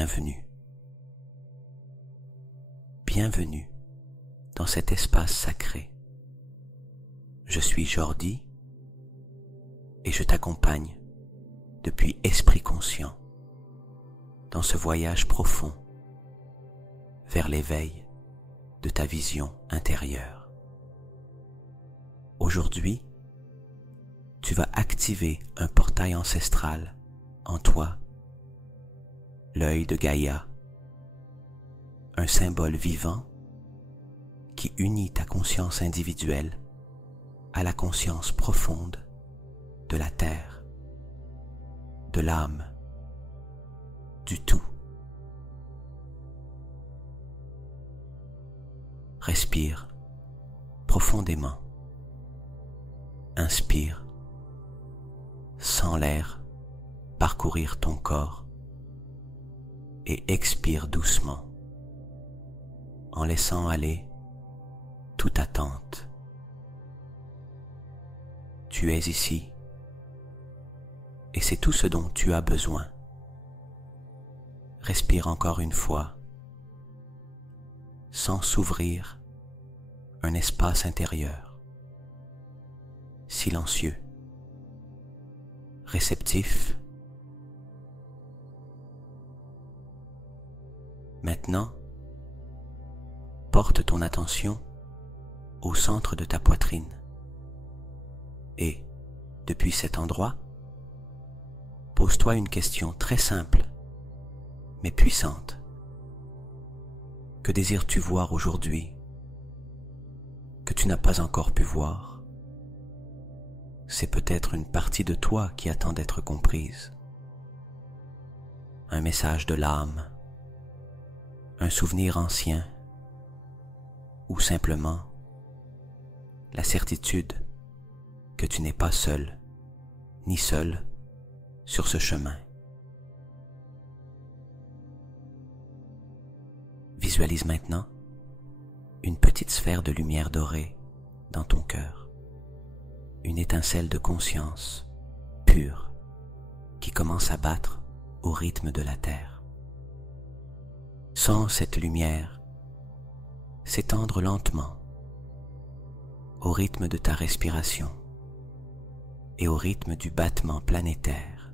bienvenue. Bienvenue dans cet espace sacré. Je suis Jordi et je t'accompagne depuis Esprit Conscient dans ce voyage profond vers l'éveil de ta vision intérieure. Aujourd'hui, tu vas activer un portail ancestral en toi, l'œil de Gaïa, un symbole vivant qui unit ta conscience individuelle à la conscience profonde de la terre, de l'âme, du tout. Respire profondément. Inspire, sens l'air parcourir ton corps et expire doucement en laissant aller toute attente. Tu es ici et c'est tout ce dont tu as besoin. Respire encore une fois, sans s'ouvrir un espace intérieur, silencieux, réceptif. Maintenant, porte ton attention au centre de ta poitrine et, depuis cet endroit, pose-toi une question très simple mais puissante. Que désires-tu voir aujourd'hui que tu n'as pas encore pu voir? C'est peut-être une partie de toi qui attend d'être comprise. Un message de l'âme, un souvenir ancien, ou simplement la certitude que tu n'es pas seul, ni seul sur ce chemin. Visualise maintenant une petite sphère de lumière dorée dans ton cœur, une étincelle de conscience pure qui commence à battre au rythme de la terre. Sens cette lumière s'étendre lentement au rythme de ta respiration et au rythme du battement planétaire.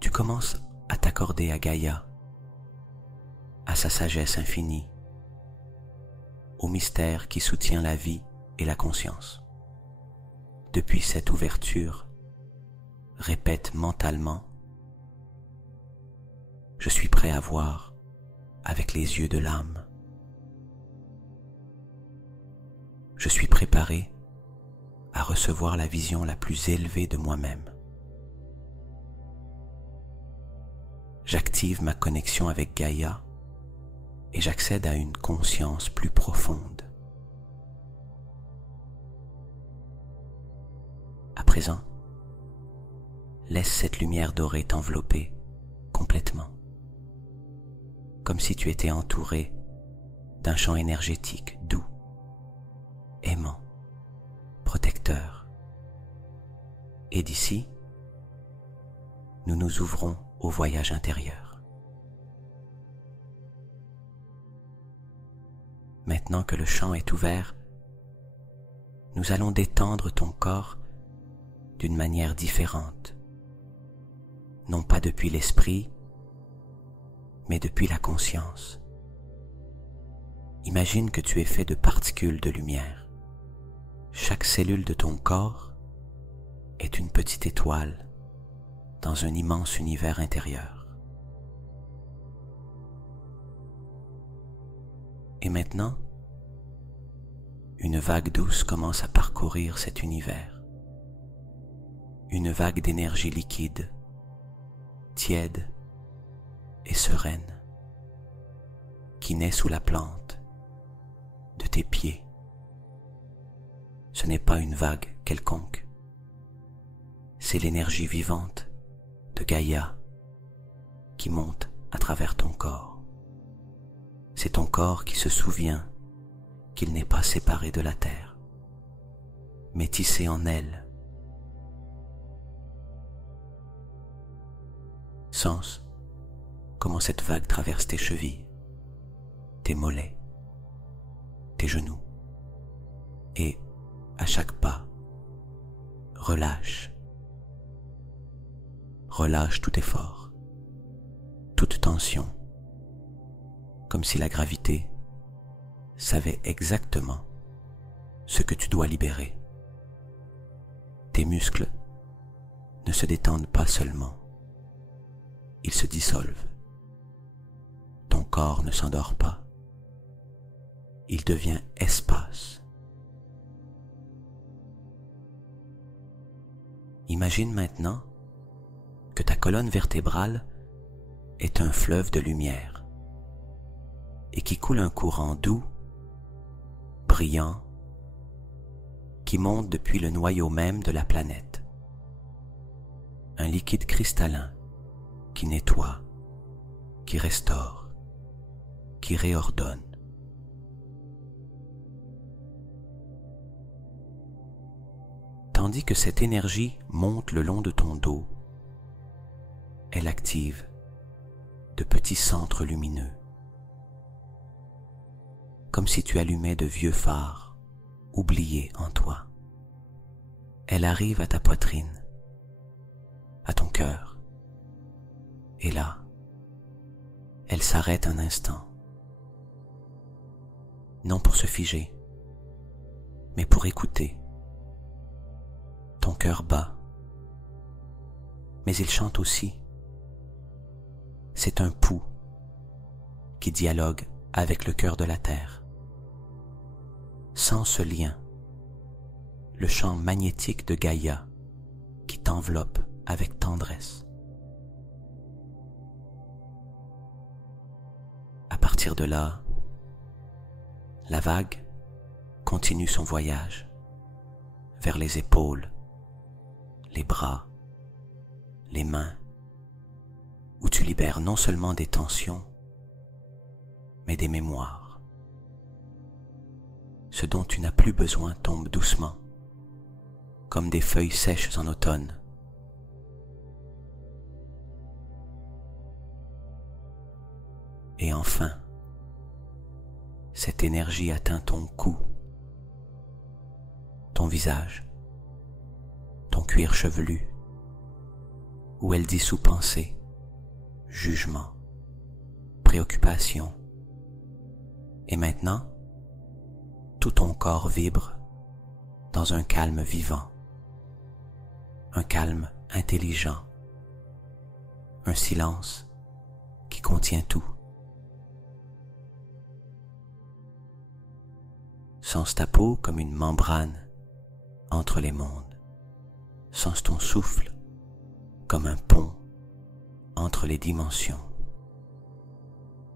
Tu commences à t'accorder à Gaïa, à sa sagesse infinie, au mystère qui soutient la vie et la conscience. Depuis cette ouverture, répète mentalement: je suis prêt à voir avec les yeux de l'âme. Je suis préparé à recevoir la vision la plus élevée de moi-même. J'active ma connexion avec Gaïa et j'accède à une conscience plus profonde. À présent, laisse cette lumière dorée t'envelopper complètement, comme si tu étais entouré d'un champ énergétique doux, aimant, protecteur. Et d'ici, nous nous ouvrons au voyage intérieur. Maintenant que le champ est ouvert, nous allons détendre ton corps d'une manière différente, non pas depuis l'esprit, mais depuis la conscience. Imagine que tu es fait de particules de lumière. Chaque cellule de ton corps est une petite étoile dans un immense univers intérieur. Et maintenant, une vague douce commence à parcourir cet univers. Une vague d'énergie liquide, tiède et sereine, qui naît sous la plante de tes pieds. Ce n'est pas une vague quelconque, c'est l'énergie vivante de Gaïa qui monte à travers ton corps. C'est ton corps qui se souvient qu'il n'est pas séparé de la terre, mais tissé en elle. sens comment cette vague traverse tes chevilles, tes mollets, tes genoux, et à chaque pas, relâche tout effort, toute tension, comme si la gravité savait exactement ce que tu dois libérer. Tes muscles ne se détendent pas seulement, ils se dissolvent. Ton corps ne s'endort pas, il devient espace. Imagine maintenant que ta colonne vertébrale est un fleuve de lumière et qui coule un courant doux, brillant, qui monte depuis le noyau même de la planète. Un liquide cristallin qui nettoie, qui restaure, qui réordonne. Tandis que cette énergie monte le long de ton dos, elle active de petits centres lumineux, comme si tu allumais de vieux phares oubliés en toi. Elle arrive à ta poitrine, à ton cœur, et là, elle s'arrête un instant, non pour se figer, mais pour écouter. Ton cœur bat, mais il chante aussi. C'est un pouls qui dialogue avec le cœur de la terre. Sans ce lien, le champ magnétique de Gaïa qui t'enveloppe avec tendresse. À partir de là, la vague continue son voyage vers les épaules, les bras, les mains, où tu libères non seulement des tensions, mais des mémoires. Ce dont tu n'as plus besoin tombe doucement, comme des feuilles sèches en automne. Et enfin, cette énergie atteint ton cou, ton visage, ton cuir chevelu, où elle dissout pensée, jugement, préoccupation. Et maintenant, tout ton corps vibre dans un calme vivant, un calme intelligent, un silence qui contient tout. Sens ta peau comme une membrane entre les mondes. Sens ton souffle comme un pont entre les dimensions.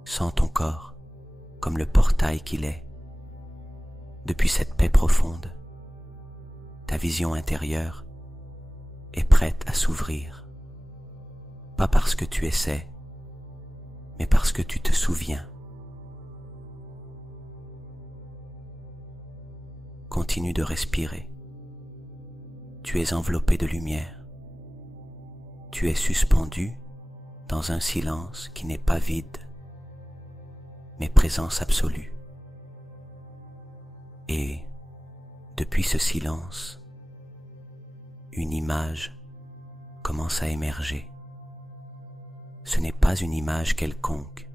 Sens ton corps comme le portail qu'il est. Depuis cette paix profonde, ta vision intérieure est prête à s'ouvrir. Pas parce que tu essaies, mais parce que tu te souviens. Continue de respirer. Tu es enveloppé de lumière. Tu es suspendu dans un silence qui n'est pas vide, mais présence absolue. Et depuis ce silence, une image commence à émerger. Ce n'est pas une image quelconque,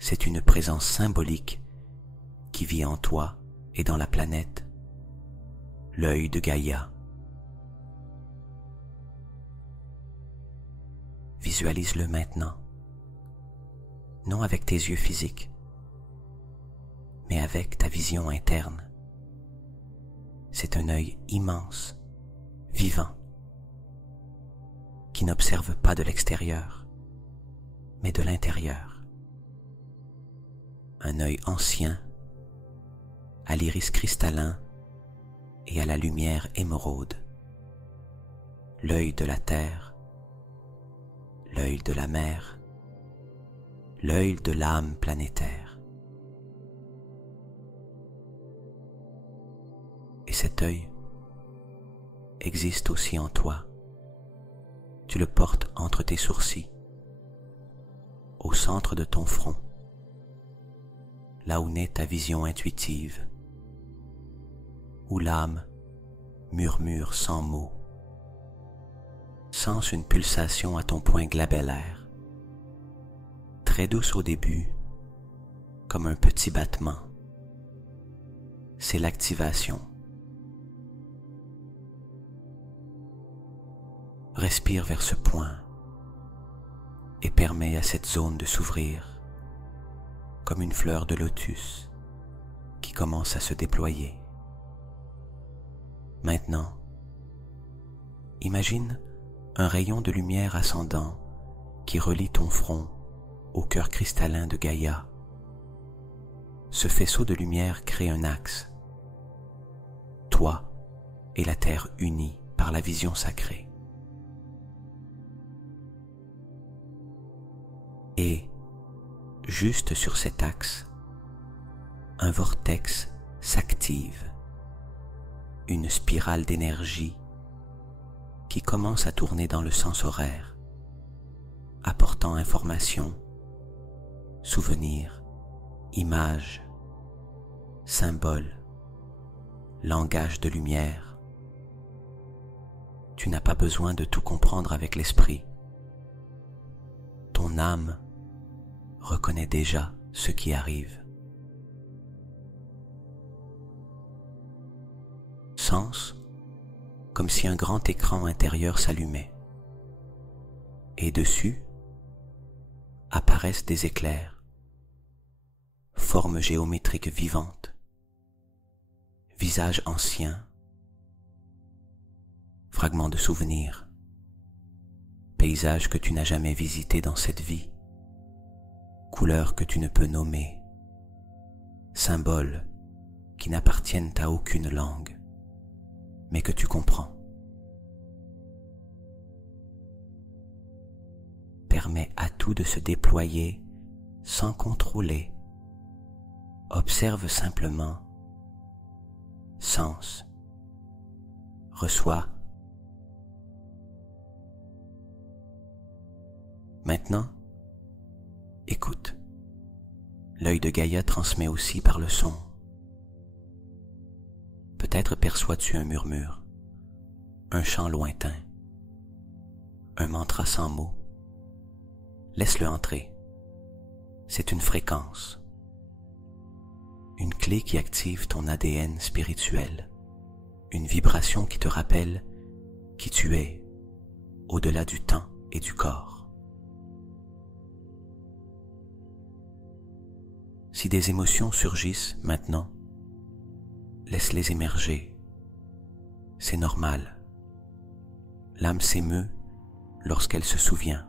c'est une présence symbolique qui vit en toi et dans la planète, l'œil de Gaïa. Visualise-le maintenant, non avec tes yeux physiques, mais avec ta vision interne. C'est un œil immense, vivant, qui n'observe pas de l'extérieur, mais de l'intérieur. Un œil ancien, à l'iris cristallin et à la lumière émeraude. L'œil de la terre, l'œil de la mer, l'œil de l'âme planétaire. Et cet œil existe aussi en toi, Tu le portes entre tes sourcils, au centre de ton front, là où naît ta vision intuitive, où l'âme murmure sans mots. Sens une pulsation à ton point glabellaire, très douce au début, comme un petit battement. C'est l'activation. Respire vers ce point et permets à cette zone de s'ouvrir comme une fleur de lotus qui commence à se déployer. Maintenant, imagine un rayon de lumière ascendant qui relie ton front au cœur cristallin de Gaïa. Ce faisceau de lumière crée un axe. Toi et la Terre unis par la vision sacrée. Et, juste sur cet axe, un vortex s'active, une spirale d'énergie qui commence à tourner dans le sens horaire, apportant informations, souvenirs, images, symboles, langage de lumière. Tu n'as pas besoin de tout comprendre avec l'esprit. Ton âme reconnaît déjà ce qui arrive. Sens comme si un grand écran intérieur s'allumait et dessus apparaissent des éclairs, formes géométriques vivantes, visages anciens, fragments de souvenirs, paysages que tu n'as jamais visités dans cette vie, couleurs que tu ne peux nommer, symboles qui n'appartiennent à aucune langue, mais que tu comprends. Permets à tout de se déployer sans contrôler. Observe simplement. Sens. Reçois. Maintenant, écoute. L'œil de Gaïa transmet aussi par le son. Peut-être perçois-tu un murmure, un chant lointain, un mantra sans mots. Laisse-le entrer. C'est une fréquence, une clé qui active ton ADN spirituel, une vibration qui te rappelle qui tu es au-delà du temps et du corps. Si des émotions surgissent maintenant, laisse-les émerger. C'est normal. L'âme s'émeut lorsqu'elle se souvient.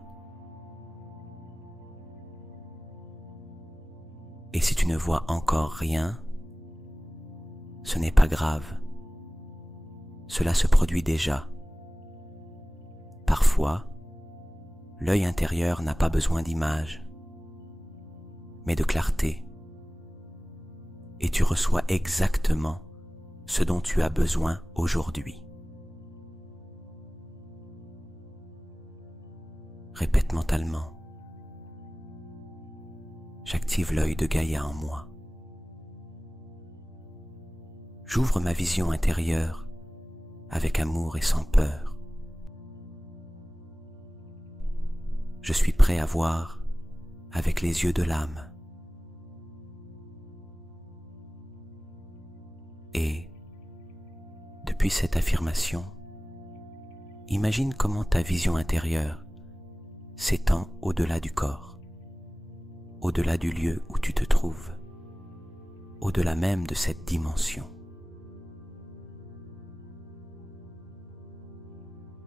Et si tu ne vois encore rien, ce n'est pas grave. Cela se produit déjà. Parfois, l'œil intérieur n'a pas besoin d'images, mais de clarté. Et tu reçois exactement ce dont tu as besoin aujourd'hui. Répète mentalement. J'active l'œil de Gaïa en moi. J'ouvre ma vision intérieure avec amour et sans peur. Je suis prêt à voir avec les yeux de l'âme. Et, depuis cette affirmation, imagine comment ta vision intérieure s'étend au-delà du corps, au-delà du lieu où tu te trouves, au-delà même de cette dimension.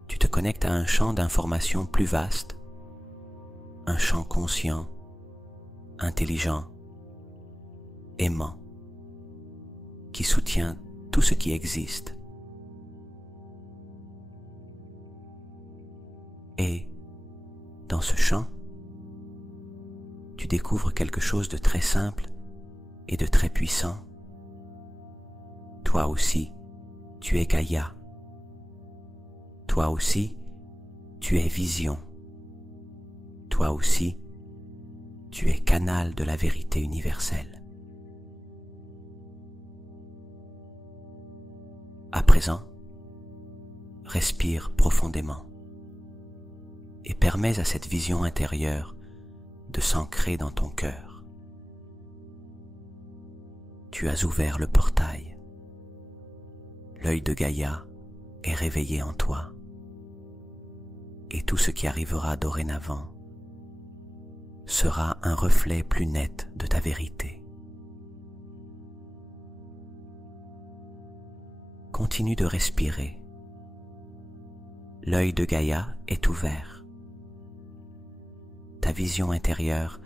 Tu te connectes à un champ d'information plus vaste, un champ conscient, intelligent, aimant, qui soutient tout ce qui existe. Et, dans ce champ, tu découvres quelque chose de très simple et de très puissant. Toi aussi, tu es Gaïa. Toi aussi, Tu es vision. Toi aussi, tu es canal de la vérité universelle. À présent, respire profondément et permets à cette vision intérieure de s'ancrer dans ton cœur. Tu as ouvert le portail. L'œil de Gaïa est réveillé en toi. Et tout ce qui arrivera dorénavant sera un reflet plus net de ta vérité. Continue de respirer. L'œil de Gaïa est ouvert. Ta vision intérieure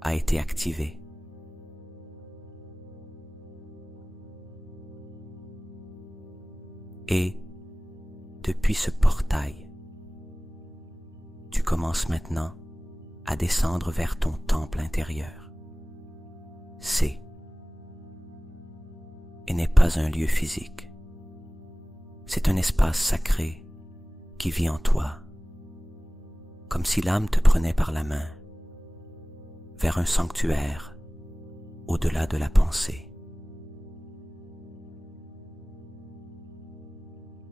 a été activée. Et depuis ce portail, tu commences maintenant à descendre vers ton temple intérieur. C'est et n'est pas un lieu physique. C'est un espace sacré qui vit en toi, comme si l'âme te prenait par la main vers un sanctuaire au-delà de la pensée.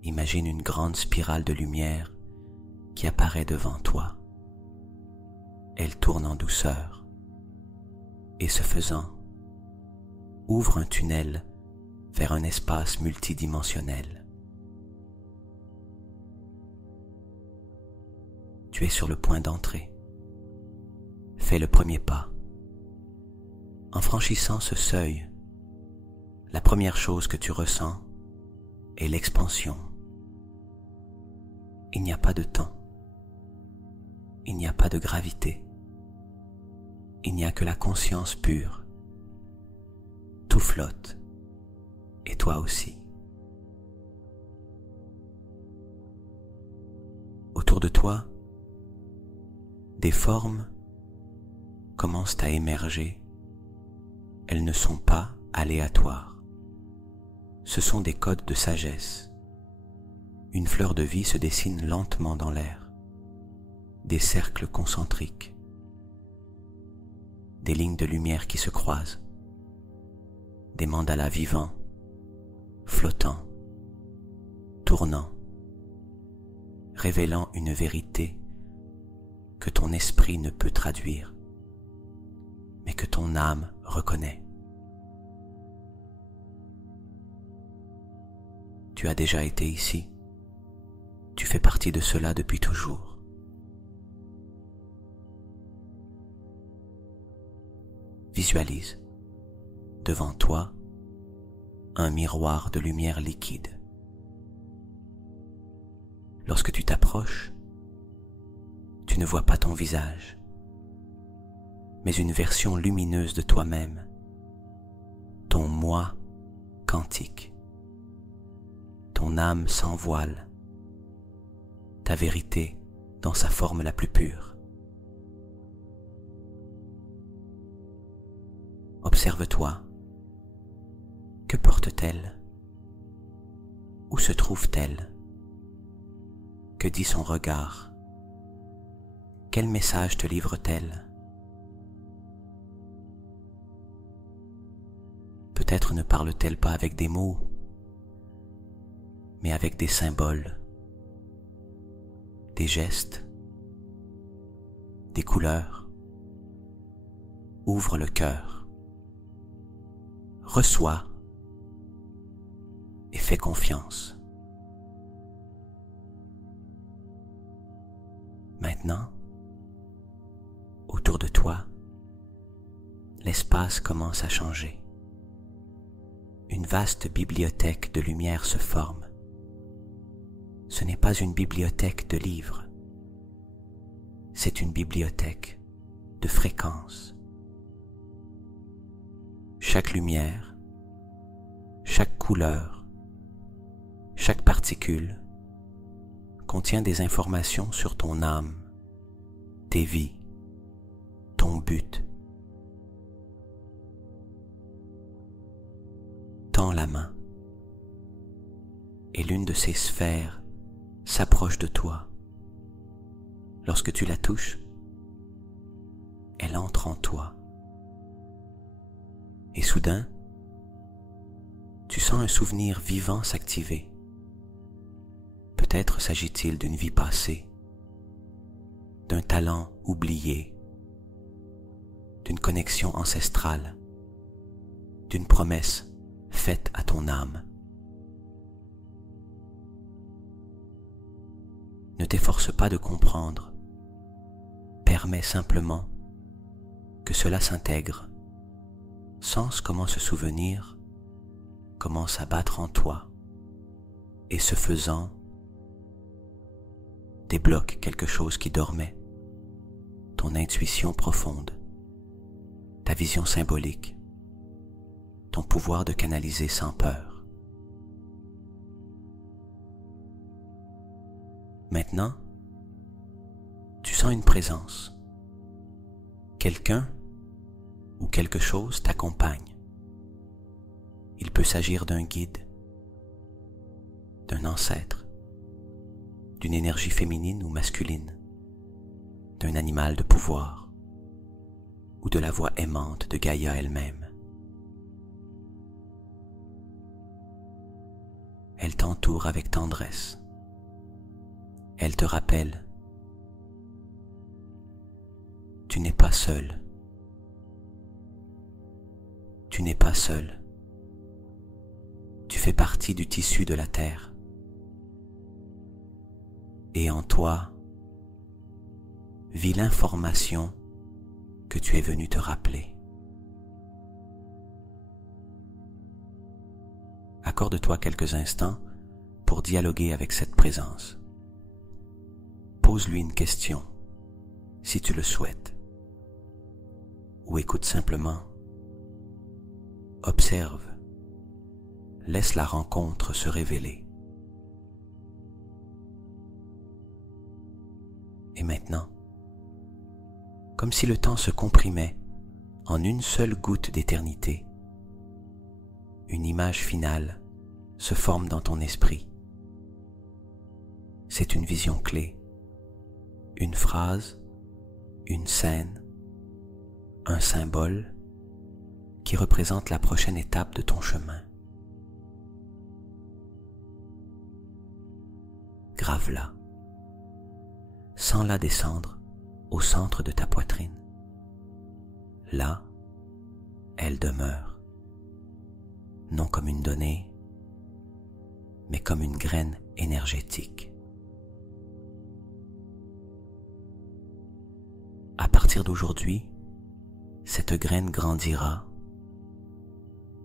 Imagine une grande spirale de lumière qui apparaît devant toi. Elle tourne en douceur et ce faisant, ouvre un tunnel vers un espace multidimensionnel. Tu es sur le point d'entrer. Fais le premier pas. En franchissant ce seuil, la première chose que tu ressens est l'expansion. Il n'y a pas de temps. Il n'y a pas de gravité. Il n'y a que la conscience pure. Tout flotte, et toi aussi. Autour de toi, des formes commencent à émerger. Elles ne sont pas aléatoires. Ce sont des codes de sagesse. Une fleur de vie se dessine lentement dans l'air. Des cercles concentriques. Des lignes de lumière qui se croisent. Des mandalas vivants, flottants, tournant, révélant une vérité que ton esprit ne peut traduire, mais que ton âme reconnaît. Tu as déjà été ici. Tu fais partie de cela depuis toujours. Visualise devant toi un miroir de lumière liquide. Lorsque tu t'approches, tu ne vois pas ton visage, mais une version lumineuse de toi-même, ton moi quantique, ton âme sans voile, ta vérité dans sa forme la plus pure. Observe-toi. Que porte-t-elle? Où se trouve-t-elle? Que dit son regard? Quel message te livre-t-elle? Peut-être ne parle-t-elle pas avec des mots, mais avec des symboles, des gestes, des couleurs. Ouvre le cœur, reçois et fais confiance. Maintenant, autour de toi, l'espace commence à changer. Une vaste bibliothèque de lumière se forme. Ce n'est pas une bibliothèque de livres, c'est une bibliothèque de fréquences. Chaque lumière, chaque couleur, chaque particule contient des informations sur ton âme, tes vies, ton but. Tends la main et l'une de ces sphères s'approche de toi lorsque tu la touches, elle entre en toi. Et soudain, tu sens un souvenir vivant s'activer. Peut-être s'agit-il d'une vie passée, d'un talent oublié, d'une connexion ancestrale, d'une promesse faite à ton âme. Ne t'efforce pas de comprendre, permets simplement que cela s'intègre. Sens comment ce souvenir commence à battre en toi et ce faisant, débloque quelque chose qui dormait, ton intuition profonde, ta vision symbolique, ton pouvoir de canaliser sans peur. Maintenant, tu sens une présence. Quelqu'un ou quelque chose t'accompagne. Il peut s'agir d'un guide, d'un ancêtre, d'une énergie féminine ou masculine, d'un animal de pouvoir ou de la voix aimante de Gaïa elle-même. Elle t'entoure avec tendresse. Elle te rappelle, tu n'es pas seul. Tu n'es pas seul. Tu fais partie du tissu de la terre. Et en toi vit l'information que tu es venu te rappeler. Accorde-toi quelques instants pour dialoguer avec cette présence. Pose-lui une question, si tu le souhaites. Ou écoute simplement. Observe. Laisse la rencontre se révéler. Et maintenant, comme si le temps se comprimait en une seule goutte d'éternité, une image finale se forme dans ton esprit. C'est une vision clé, une phrase, une scène, un symbole qui représente la prochaine étape de ton chemin. Grave-la. Sens-la descendre au centre de ta poitrine. Là, elle demeure, non comme une donnée, mais comme une graine énergétique. À partir d'aujourd'hui, cette graine grandira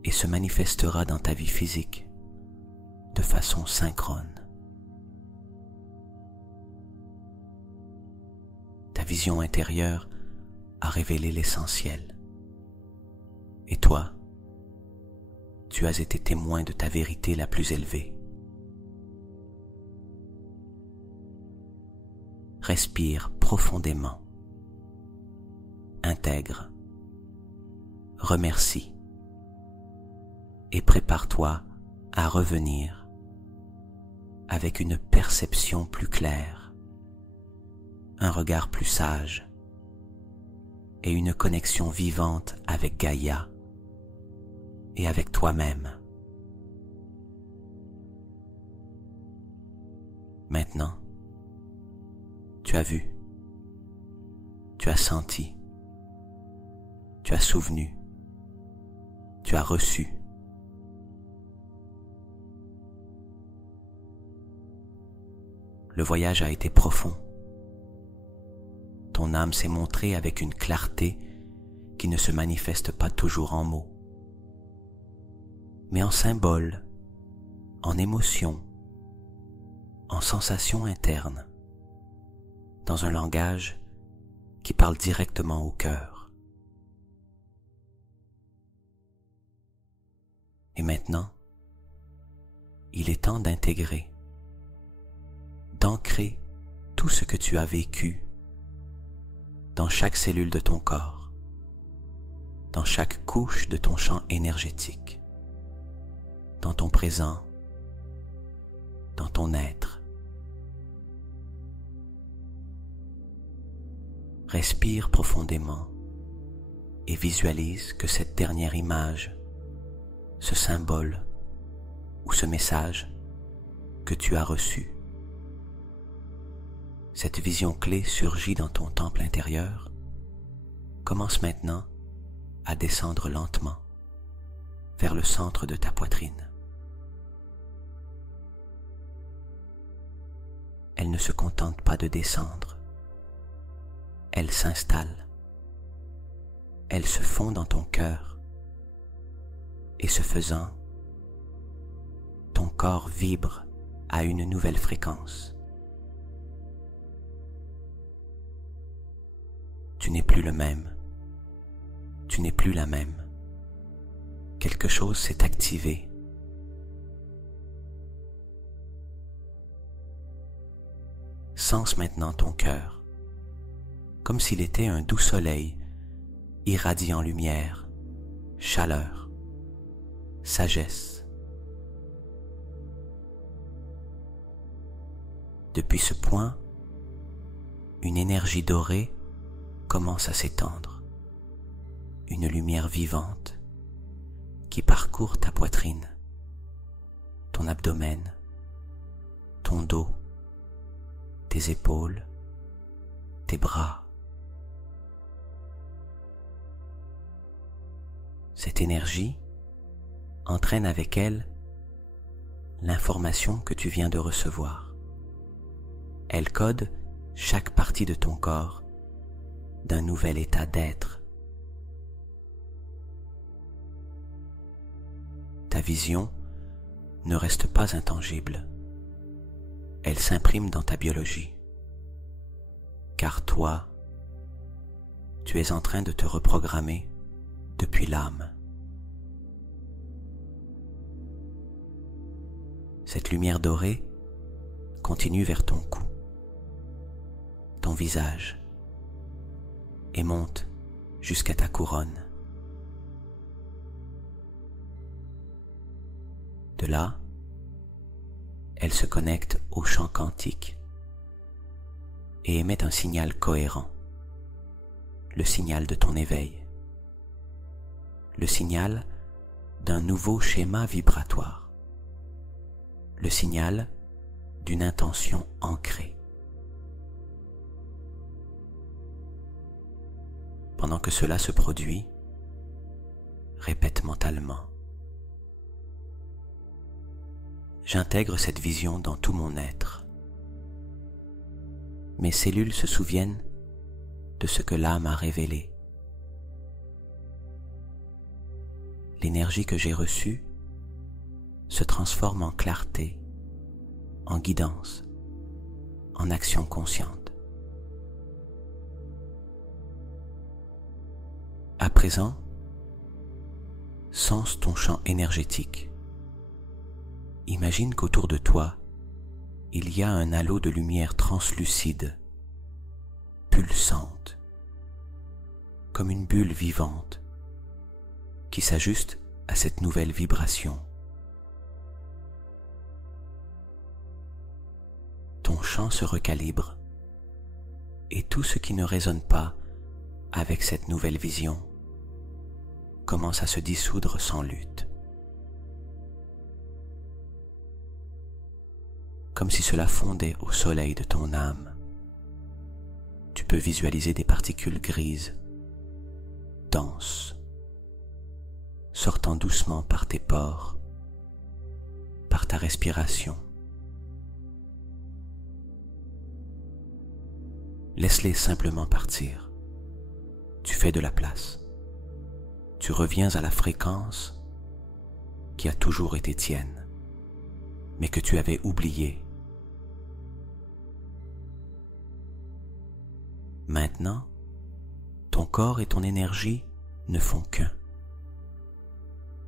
et se manifestera dans ta vie physique de façon synchrone. Ta vision intérieure a révélé l'essentiel. Et toi, tu as été témoin de ta vérité la plus élevée. Respire profondément. Intègre. Remercie. Et prépare-toi à revenir avec une perception plus claire, un regard plus sage et une connexion vivante avec Gaïa et avec toi-même. Maintenant, tu as vu, tu as senti, tu as souvenu, tu as reçu. Le voyage a été profond. Ton âme s'est montrée avec une clarté qui ne se manifeste pas toujours en mots, mais en symboles, en émotions, en sensations internes, dans un langage qui parle directement au cœur. Et maintenant, il est temps d'intégrer, d'ancrer tout ce que tu as vécu dans chaque cellule de ton corps, dans chaque couche de ton champ énergétique, dans ton présent, dans ton être. Respire profondément et visualise que cette dernière image, ce symbole ou ce message que tu as reçu, cette vision clé surgit dans ton temple intérieur, commence maintenant à descendre lentement vers le centre de ta poitrine. Elle ne se contente pas de descendre, elle s'installe, elle se fond dans ton cœur, et ce faisant, ton corps vibre à une nouvelle fréquence. Tu n'es plus le même, tu n'es plus la même. Quelque chose s'est activé. Sens maintenant ton cœur, comme s'il était un doux soleil irradiant lumière, chaleur, sagesse. Depuis ce point, une énergie dorée commence à s'étendre, une lumière vivante qui parcourt ta poitrine, ton abdomen, ton dos, tes épaules, tes bras. Cette énergie entraîne avec elle l'information que tu viens de recevoir. Elle code chaque partie de ton corps d'un nouvel état d'être. Ta vision ne reste pas intangible. Elle s'imprime dans ta biologie. Car toi, tu es en train de te reprogrammer depuis l'âme. Cette lumière dorée continue vers ton cou, ton visage, et monte jusqu'à ta couronne. De là, elle se connecte au champ quantique et émet un signal cohérent, le signal de ton éveil, le signal d'un nouveau schéma vibratoire, le signal d'une intention ancrée. Pendant que cela se produit, répète mentalement: j'intègre cette vision dans tout mon être. Mes cellules se souviennent de ce que l'âme a révélé. L'énergie que j'ai reçue se transforme en clarté, en guidance, en action consciente. À présent, sens ton champ énergétique. Imagine qu'autour de toi, il y a un halo de lumière translucide, pulsante, comme une bulle vivante, qui s'ajuste à cette nouvelle vibration. Ton champ se recalibre, et tout ce qui ne résonne pas avec cette nouvelle vision commence à se dissoudre sans lutte. Comme si cela fondait au soleil de ton âme. Tu peux visualiser des particules grises, denses, sortant doucement par tes pores, par ta respiration. Laisse-les simplement partir. Tu fais de la place. Tu reviens à la fréquence qui a toujours été tienne, mais que tu avais oubliée. Maintenant, ton corps et ton énergie ne font qu'un.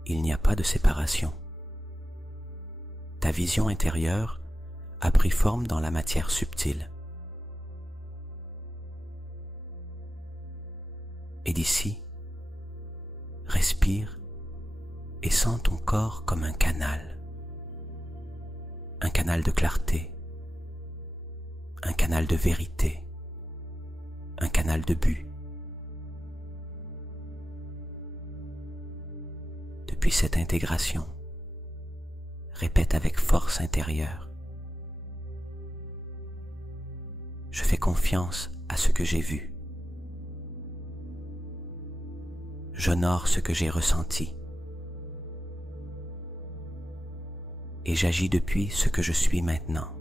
Il n'y a pas de séparation. Ta vision intérieure a pris forme dans la matière subtile. Et d'ici, respire et sens ton corps comme un canal de clarté, un canal de vérité, un canal de but. Depuis cette intégration, répète avec force intérieure. Je fais confiance à ce que j'ai vu. J'honore ce que j'ai ressenti. Et j'agis depuis ce que je suis maintenant.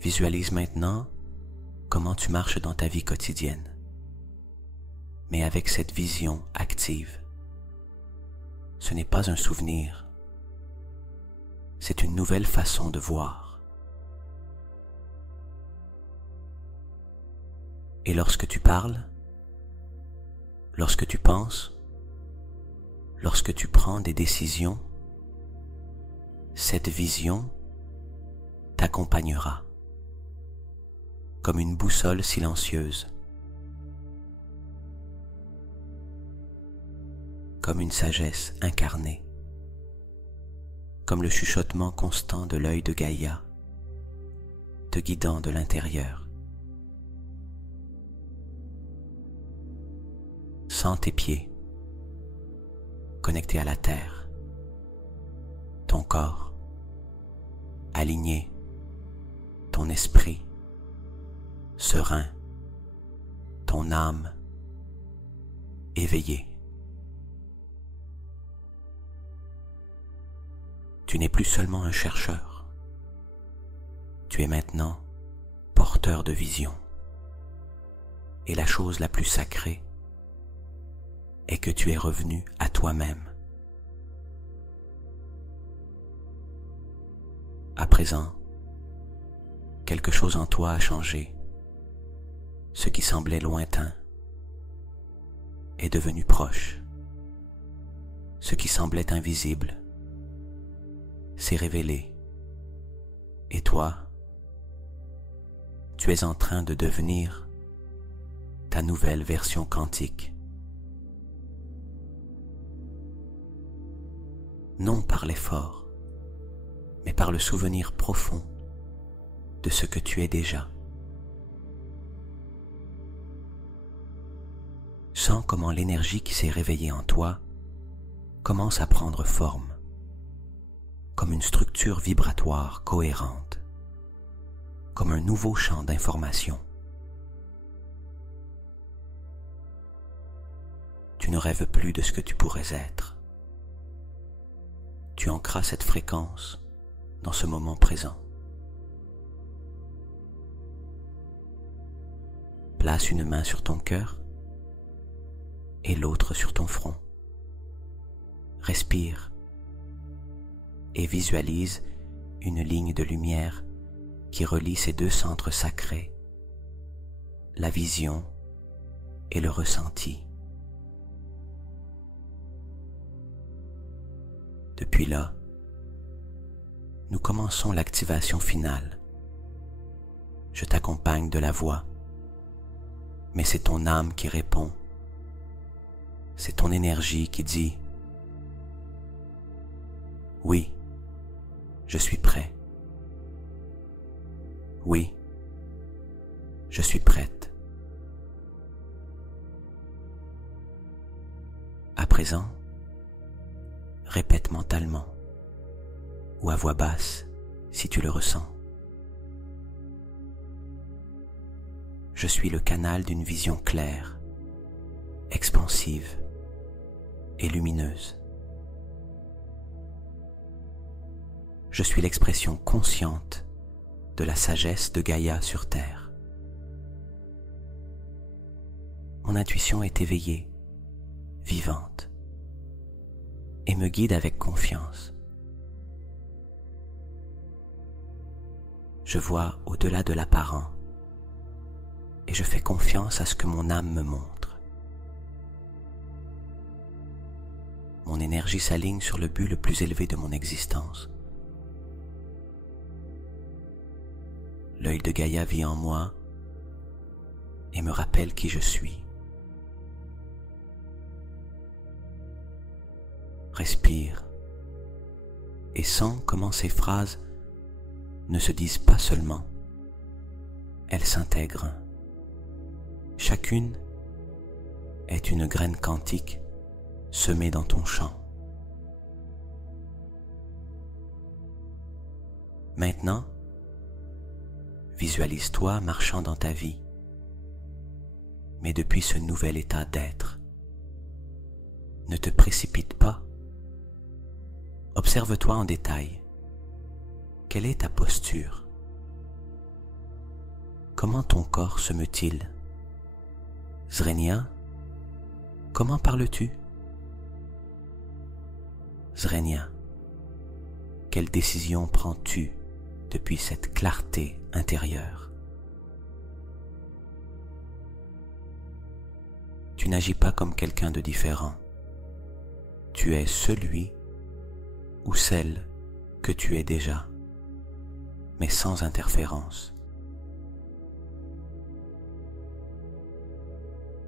Visualise maintenant comment tu marches dans ta vie quotidienne, mais avec cette vision active. Ce n'est pas un souvenir, c'est une nouvelle façon de voir. Et lorsque tu parles, lorsque tu penses, lorsque tu prends des décisions, cette vision t'accompagnera comme une boussole silencieuse, comme une sagesse incarnée, comme le chuchotement constant de l'œil de Gaïa, te guidant de l'intérieur. Sens tes pieds, connectés à la terre, ton corps, aligné, ton esprit, serein, ton âme, éveillée. Tu n'es plus seulement un chercheur, tu es maintenant porteur de vision. Et la chose la plus sacrée est que tu es revenu à toi-même. À présent, quelque chose en toi a changé. Ce qui semblait lointain est devenu proche. Ce qui semblait invisible s'est révélé. Et toi, tu es en train de devenir ta nouvelle version quantique. Non par l'effort, mais par le souvenir profond de ce que tu es déjà. Sens comment l'énergie qui s'est réveillée en toi commence à prendre forme, comme une structure vibratoire cohérente, comme un nouveau champ d'information. Tu ne rêves plus de ce que tu pourrais être. Tu ancras cette fréquence dans ce moment présent. Place une main sur ton cœur et l'autre sur ton front. Respire et visualise une ligne de lumière qui relie ces deux centres sacrés, la vision et le ressenti. Depuis là, nous commençons l'activation finale. Je t'accompagne de la voix, mais c'est ton âme qui répond. C'est ton énergie qui dit « Oui, je suis prêt. Oui, je suis prête. » À présent, répète mentalement ou à voix basse si tu le ressens. Je suis le canal d'une vision claire, expansive et lumineuse. Je suis l'expression consciente de la sagesse de Gaïa sur Terre. Mon intuition est éveillée, vivante, et me guide avec confiance. Je vois au-delà de l'apparent et je fais confiance à ce que mon âme me montre. Mon énergie s'aligne sur le but le plus élevé de mon existence. L'œil de Gaïa vit en moi et me rappelle qui je suis. Respire et sens comment ces phrases ne se disent pas seulement, elles s'intègrent. Chacune est une graine quantique semée dans ton champ. Maintenant, visualise-toi marchant dans ta vie, mais depuis ce nouvel état d'être. Ne te précipite pas. Observe-toi en détail. Quelle est ta posture? Comment ton corps se meut-il? Zrenia, comment parles-tu? Zrenia, quelle décision prends-tu depuis cette clarté intérieure? Tu n'agis pas comme quelqu'un de différent. Tu es celui ou celle que tu es déjà, mais sans interférence.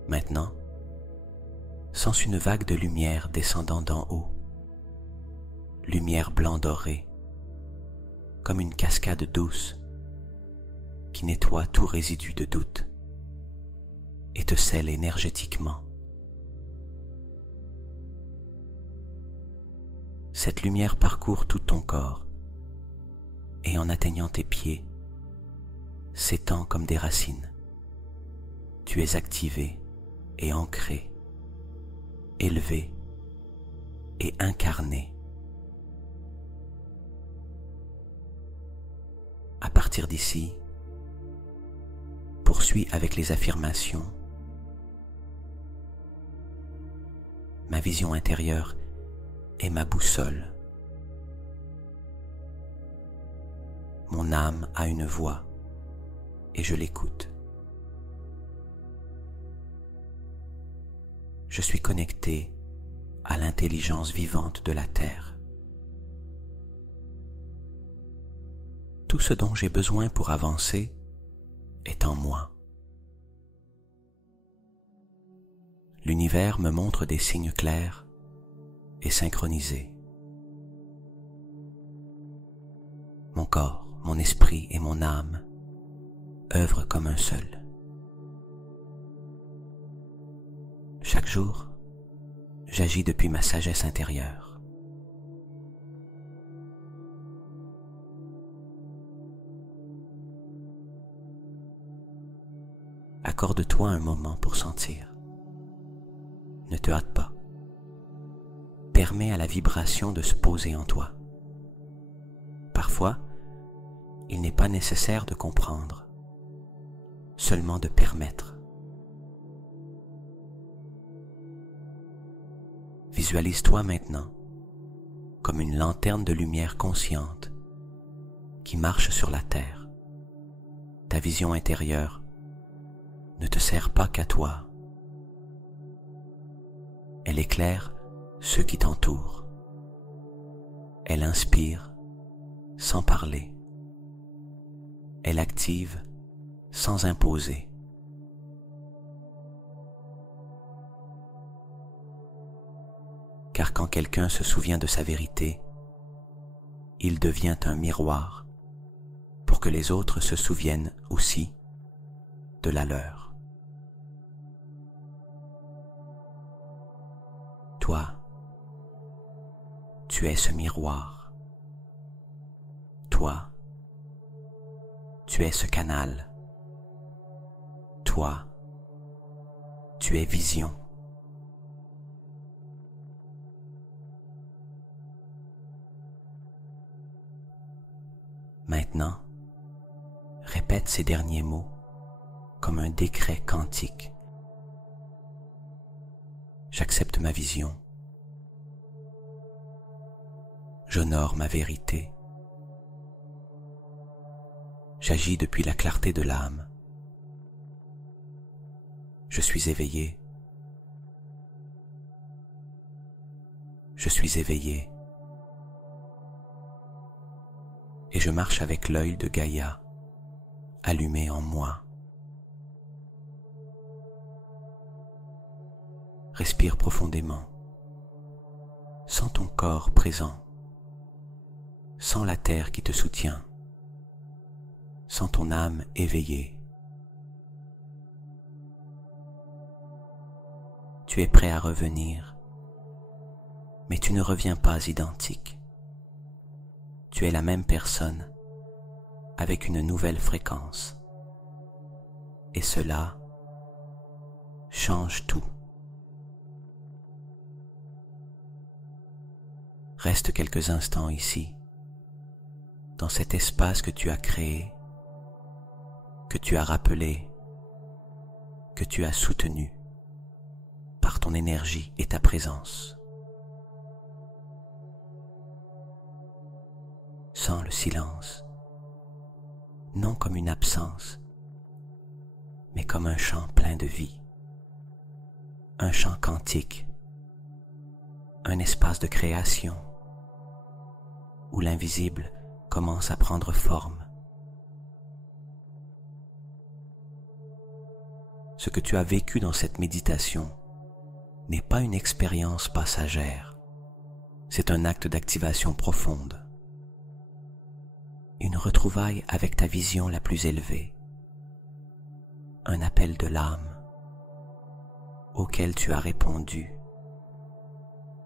Maintenant, sens une vague de lumière descendant d'en haut, lumière blanc dorée, comme une cascade douce qui nettoie tout résidu de doute et te scelle énergétiquement. Cette lumière parcourt tout ton corps et en atteignant tes pieds, s'étend comme des racines. Tu es activé et ancré, élevé et incarné. À partir d'ici, poursuis avec les affirmations. Ma vision intérieure est ma boussole. Mon âme a une voix et je l'écoute. Je suis connecté à l'intelligence vivante de la Terre. Tout ce dont j'ai besoin pour avancer est en moi. L'univers me montre des signes clairs et synchronisés. Mon corps, mon esprit et mon âme œuvrent comme un seul. Chaque jour, j'agis depuis ma sagesse intérieure. Accorde-toi un moment pour sentir. Ne te hâte pas. Permets à la vibration de se poser en toi. Parfois, il n'est pas nécessaire de comprendre, seulement de permettre. Visualise-toi maintenant comme une lanterne de lumière consciente qui marche sur la terre. Ta vision intérieure ne te sert pas qu'à toi. Elle éclaire ceux qui t'entourent. Elle inspire sans parler. Elle active sans imposer. Car quand quelqu'un se souvient de sa vérité, il devient un miroir pour que les autres se souviennent aussi de la leur. Toi, tu es ce miroir. Toi, tu es ce canal. Toi, tu es vision. Maintenant, répète ces derniers mots comme un décret quantique. J'accepte ma vision. J'honore ma vérité. J'agis depuis la clarté de l'âme. Je suis éveillé. Je suis éveillé. Et je marche avec l'œil de Gaïa, allumé en moi. Respire profondément. Sens ton corps présent. Sens la terre qui te soutient. Sens ton âme éveillée. Tu es prêt à revenir, mais tu ne reviens pas identique. Tu es la même personne avec une nouvelle fréquence. Et cela change tout. Reste quelques instants ici, dans cet espace que tu as créé, que tu as rappelé, que tu as soutenu par ton énergie et ta présence. Sens le silence, non comme une absence, mais comme un chant plein de vie, un chant quantique, un espace de création où l'invisible commence à prendre forme. Ce que tu as vécu dans cette méditation n'est pas une expérience passagère, c'est un acte d'activation profonde, une retrouvaille avec ta vision la plus élevée, un appel de l'âme auquel tu as répondu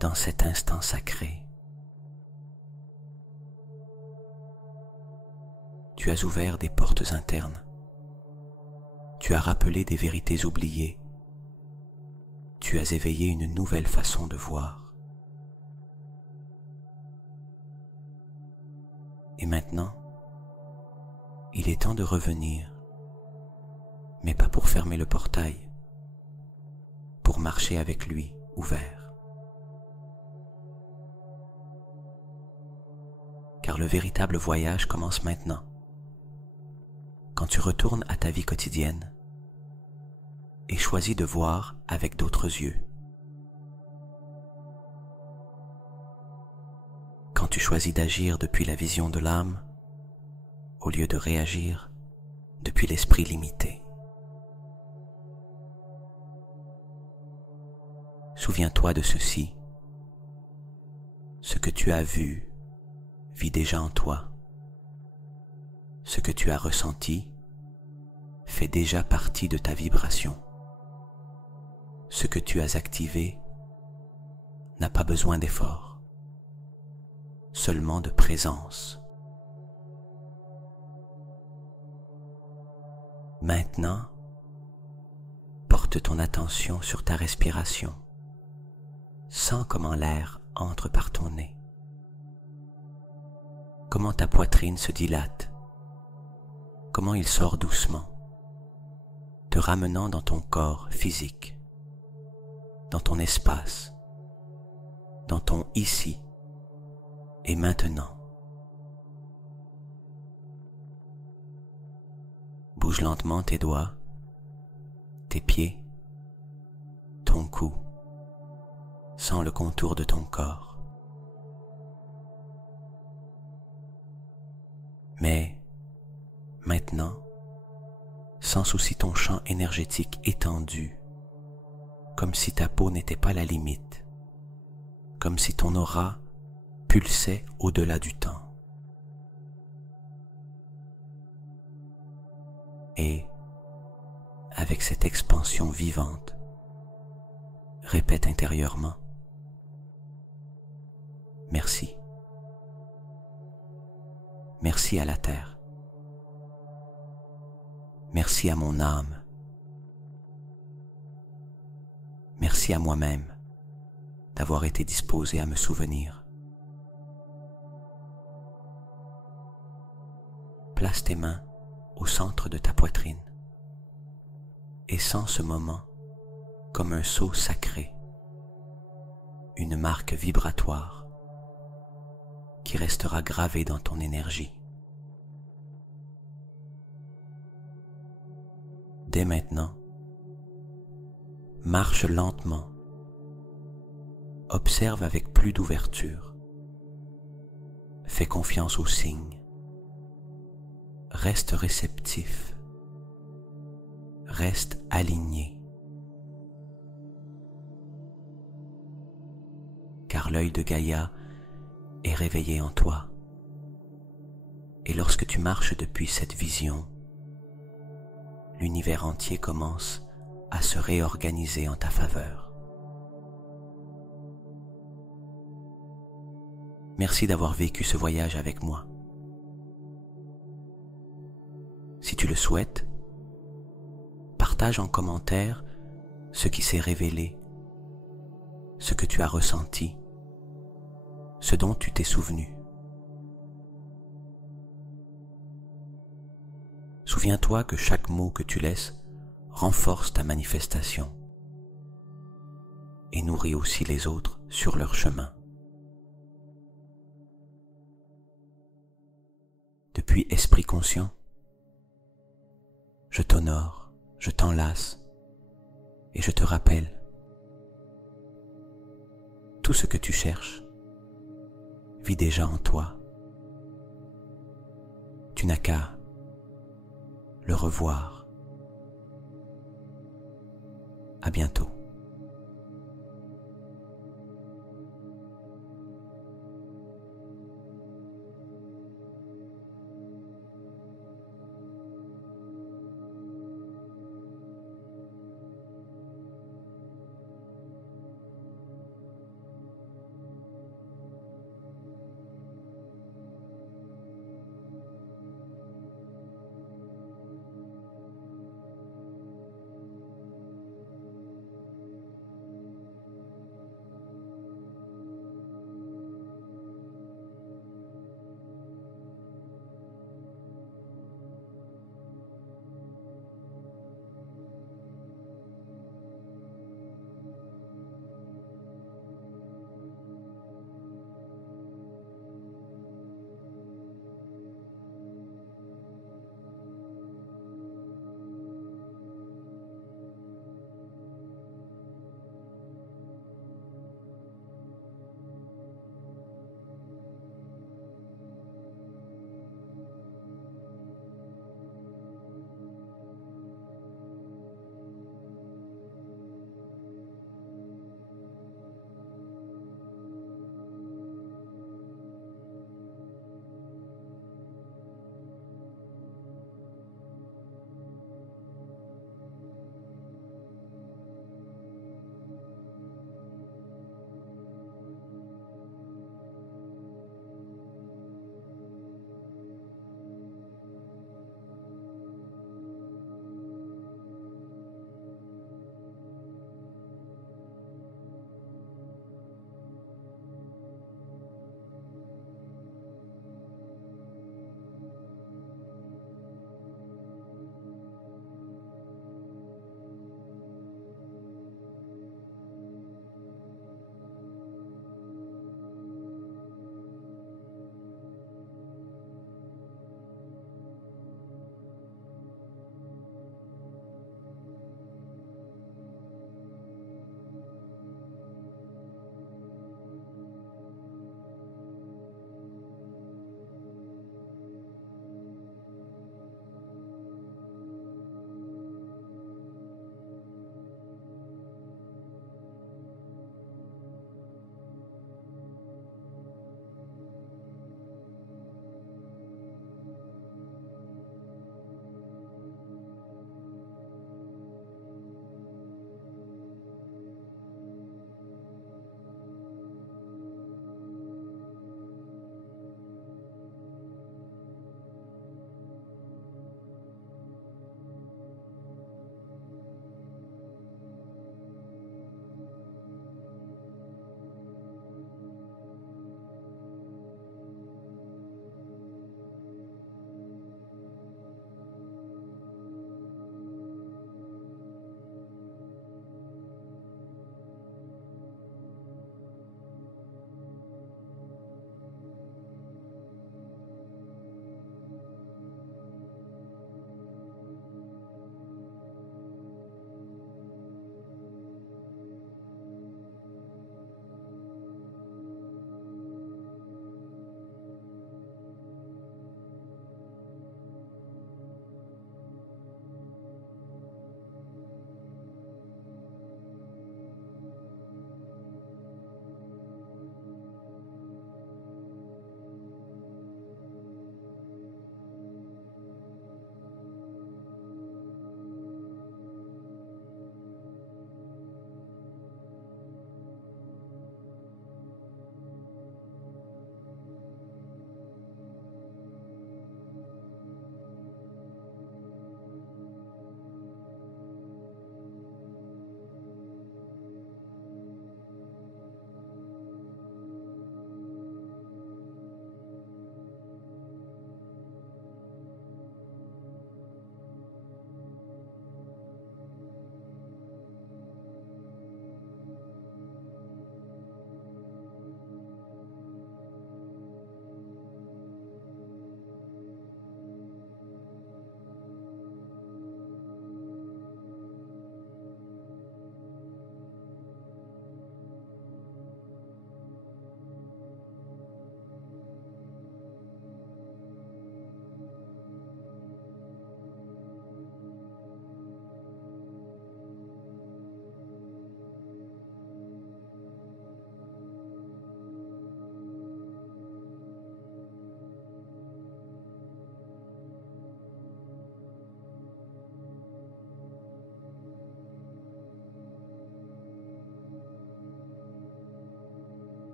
dans cet instant sacré. Tu as ouvert des portes internes. Tu as rappelé des vérités oubliées. Tu as éveillé une nouvelle façon de voir. Et maintenant, il est temps de revenir, mais pas pour fermer le portail, pour marcher avec lui ouvert. Car le véritable voyage commence maintenant. Quand tu retournes à ta vie quotidienne et choisis de voir avec d'autres yeux. Quand tu choisis d'agir depuis la vision de l'âme au lieu de réagir depuis l'esprit limité. Souviens-toi de ceci. Ce que tu as vu vit déjà en toi. Ce que tu as ressenti fait déjà partie de ta vibration. Ce que tu as activé n'a pas besoin d'effort, seulement de présence. Maintenant, porte ton attention sur ta respiration. Sens comment l'air entre par ton nez. Comment ta poitrine se dilate. Comment il sort doucement, te ramenant dans ton corps physique, dans ton espace, dans ton ici et maintenant. Bouge lentement tes doigts, tes pieds, ton cou, sens le contour de ton corps. Mais maintenant, sens aussi ton champ énergétique étendu, comme si ta peau n'était pas la limite, comme si ton aura pulsait au-delà du temps. Et, avec cette expansion vivante, répète intérieurement: merci. Merci à la Terre. Merci à mon âme. Merci à moi-même d'avoir été disposé à me souvenir. Place tes mains au centre de ta poitrine et sens ce moment comme un sceau sacré, une marque vibratoire qui restera gravée dans ton énergie. Dès maintenant, marche lentement, observe avec plus d'ouverture, fais confiance aux signes, reste réceptif, reste aligné, car l'œil de Gaïa est réveillé en toi, et lorsque tu marches depuis cette vision, l'univers entier commence à se réorganiser en ta faveur. Merci d'avoir vécu ce voyage avec moi. Si tu le souhaites, partage en commentaire ce qui s'est révélé, ce que tu as ressenti, ce dont tu t'es souvenu. Souviens-toi que chaque mot que tu laisses renforce ta manifestation et nourrit aussi les autres sur leur chemin. Depuis Esprit Conscient, je t'honore, je t'enlace et je te rappelle, tout ce que tu cherches vit déjà en toi. Tu n'as qu'à le revoir. À bientôt.